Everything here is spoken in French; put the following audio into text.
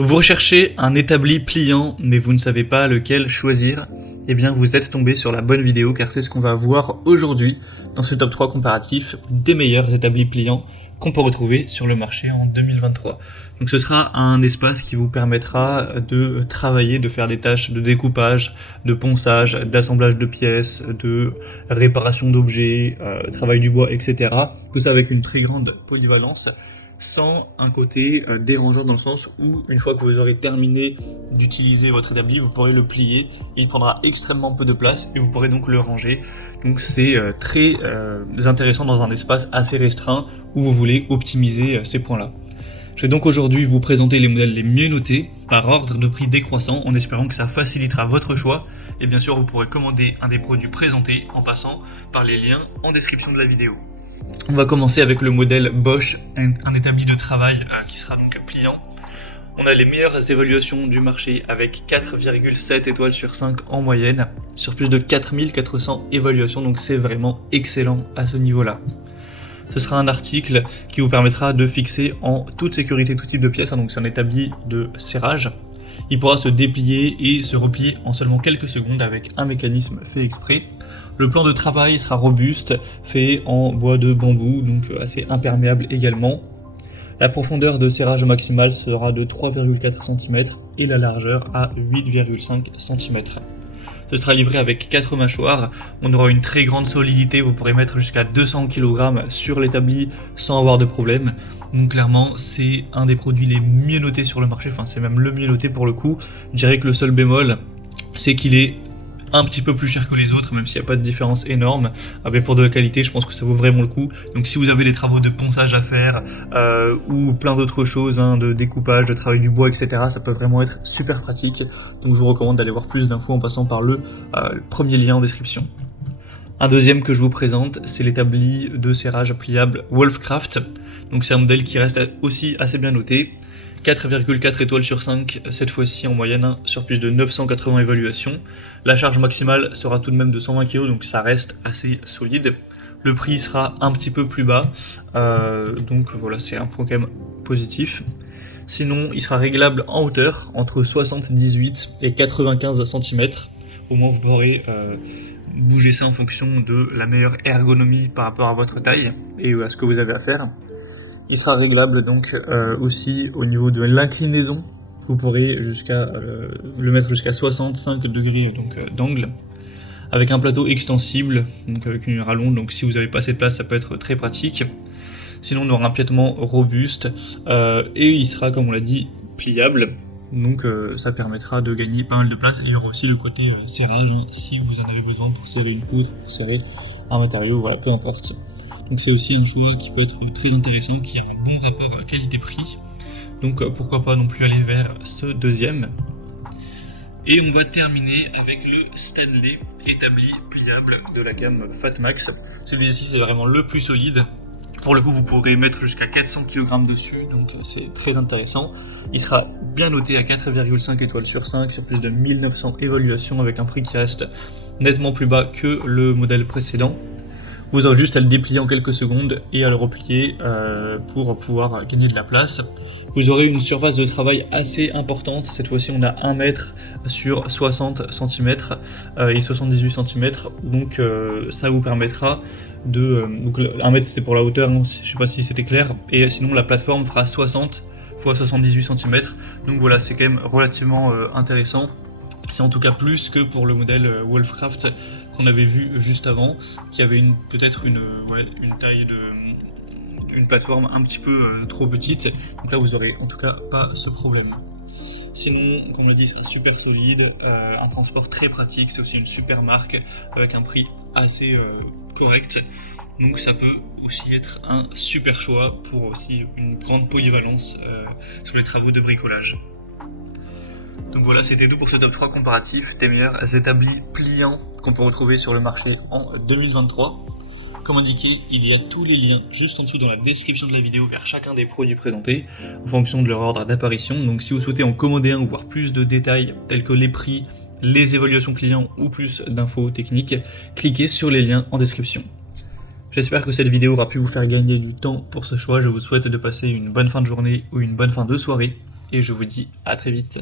Vous recherchez un établi pliant, mais vous ne savez pas lequel choisir? Eh bien, vous êtes tombé sur la bonne vidéo, car c'est ce qu'on va voir aujourd'hui dans ce top 3 comparatif des meilleurs établis pliants qu'on peut retrouver sur le marché en 2023. Donc ce sera un espace qui vous permettra de travailler, de faire des tâches de découpage, de ponçage, d'assemblage de pièces, de réparation d'objets, travail du bois, etc. Tout ça avec une très grande polyvalence, sans un côté dérangeant dans le sens où, une fois que vous aurez terminé d'utiliser votre établi, vous pourrez le plier, il prendra extrêmement peu de place et vous pourrez donc le ranger. Donc c'est très intéressant dans un espace assez restreint où vous voulez optimiser ces points-là. Je vais donc aujourd'hui vous présenter les modèles les mieux notés par ordre de prix décroissant, en espérant que ça facilitera votre choix. Et bien sûr, vous pourrez commander un des produits présentés en passant par les liens en description de la vidéo. On va commencer avec le modèle Bosch, un établi de travail qui sera donc pliant. On a les meilleures évaluations du marché avec 4,7 étoiles sur 5 en moyenne, sur plus de 4400 évaluations, donc c'est vraiment excellent à ce niveau-là. Ce sera un article qui vous permettra de fixer en toute sécurité tout type de pièces, donc c'est un établi de serrage. Il pourra se déplier et se replier en seulement quelques secondes avec un mécanisme fait exprès. Le plan de travail sera robuste, fait en bois de bambou, donc assez imperméable également. La profondeur de serrage maximale sera de 3,4 cm et la largeur à 8,5 cm. Ce sera livré avec 4 mâchoires, on aura une très grande solidité, vous pourrez mettre jusqu'à 200 kg sur l'établi sans avoir de problème. Donc clairement c'est un des produits les mieux notés sur le marché, enfin c'est même le mieux noté pour le coup. Je dirais que le seul bémol c'est qu'il est un petit peu plus cher que les autres, même s'il n'y a pas de différence énorme. Mais pour de la qualité, je pense que ça vaut vraiment le coup. Donc si vous avez des travaux de ponçage à faire, ou plein d'autres choses, de découpage, de travail du bois, etc., ça peut vraiment être super pratique. Donc je vous recommande d'aller voir plus d'infos en passant par le premier lien en description. Un deuxième que je vous présente, c'est l'établi de serrage pliable Wolfcraft. Donc c'est un modèle qui reste aussi assez bien noté. 4,4 étoiles sur 5, cette fois-ci en moyenne, sur plus de 980 évaluations. La charge maximale sera tout de même de 120 kg, donc ça reste assez solide. Le prix sera un petit peu plus bas, donc voilà, c'est un point quand même positif. Sinon, il sera réglable en hauteur, entre 78 et 95 cm. Au moins, vous pourrez bouger ça en fonction de la meilleure ergonomie par rapport à votre taille et à ce que vous avez à faire. Il sera réglable donc aussi au niveau de l'inclinaison. Vous pourrez le mettre jusqu'à 65 degrés d'angle, avec un plateau extensible, donc avec une rallonge. Donc si vous n'avez pas assez de place, ça peut être très pratique. Sinon, on aura un piétement robuste et il sera, comme on l'a dit, pliable. Donc ça permettra de gagner pas mal de place. Et il y aura aussi le côté serrage, si vous en avez besoin pour serrer une poutre, pour serrer un matériau, voilà, peu importe. Donc c'est aussi un choix qui peut être très intéressant, qui a un bon rapport qualité-prix. Donc pourquoi pas non plus aller vers ce deuxième. Et on va terminer avec le Stanley établi pliable de la gamme Fatmax. Celui-ci c'est vraiment le plus solide. Pour le coup vous pourrez mettre jusqu'à 400 kg dessus, donc c'est très intéressant. Il sera bien noté à 4,5 étoiles sur 5 sur plus de 1900 évaluations, avec un prix qui reste nettement plus bas que le modèle précédent. Vous aurez juste à le déplier en quelques secondes et à le replier pour pouvoir gagner de la place. Vous aurez une surface de travail assez importante. Cette fois-ci, on a 1 mètre sur 60 cm et 78 cm. Donc ça vous permettra de... donc 1 mètre c'était pour la hauteur, je ne sais pas si c'était clair. Et sinon, la plateforme fera 60 x 78 cm. Donc voilà, c'est quand même relativement intéressant. C'est en tout cas plus que pour le modèle Wolfcraft qu'on avait vu juste avant, qui avait peut-être une taille une plateforme un petit peu trop petite. Donc là vous aurez en tout cas pas ce problème. Sinon, comme on l'a dit, c'est un super solide, un transport très pratique, c'est aussi une super marque avec un prix assez correct. Donc ça peut aussi être un super choix pour aussi une grande polyvalence sur les travaux de bricolage. Donc voilà, c'était tout pour ce top 3 comparatif des meilleurs établis pliants qu'on peut retrouver sur le marché en 2023. Comme indiqué, il y a tous les liens juste en dessous dans la description de la vidéo vers chacun des produits présentés, en fonction de leur ordre d'apparition. Donc si vous souhaitez en commander un ou voir plus de détails tels que les prix, les évaluations clients ou plus d'infos techniques, cliquez sur les liens en description. J'espère que cette vidéo aura pu vous faire gagner du temps pour ce choix. Je vous souhaite de passer une bonne fin de journée ou une bonne fin de soirée. et je vous dis à très vite.